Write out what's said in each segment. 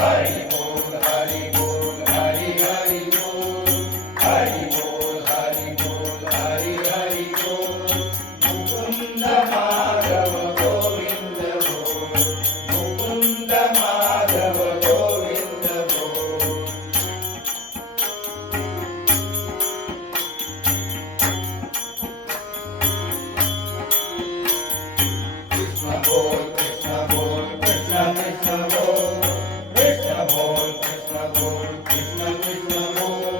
हरि बोल हरि बोल हरि हरि बोल हरि बोल हरि बोल हरि हरि बोल मुकुंद माधव गोविंद बोल मुकुंद माधव गोविंद बोल कृष्ण बोल कृष्ण बोल कृष्ण कृष्ण बोल कृष्ण बोल कृष्ण बोल कृष्ण कृष्ण बोल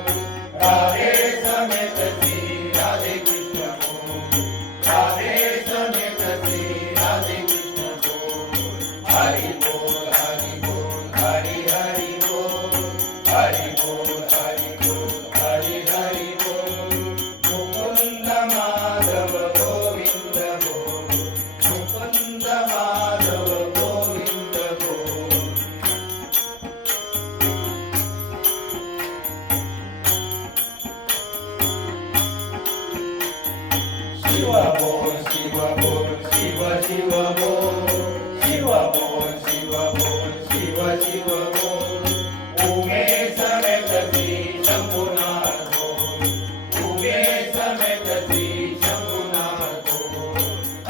राधे समेत श्री राधे कृष्ण बोल राधे समेत श्री राधे कृष्ण बोल हरि बोल हरि बोल हरि हरि बोल हरि बोल हरि बोल हरि हरि बोल मुकुंद माधव गोविंद बोल मुकुंद माधव गोविंद बोल शिव बोल शिव बोल शिव शिव बोल शिव बोल शिव बोल शिव शिव बोल उमे समेत श्री शंभुनाथ बोल उमे समेत श्री शंभुनाथ बोल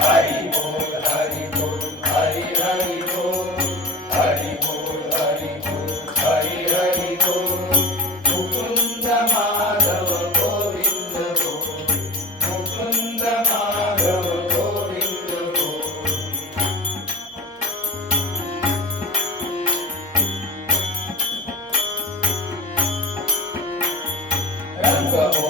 हरि बोल हरि बोल हरि हरि बोल हरि बोल हरि बोल हरि हरि बोल मुकुंद माधव गोविंद बोल मुकुंद माधव गोविंद बोल रंग बोल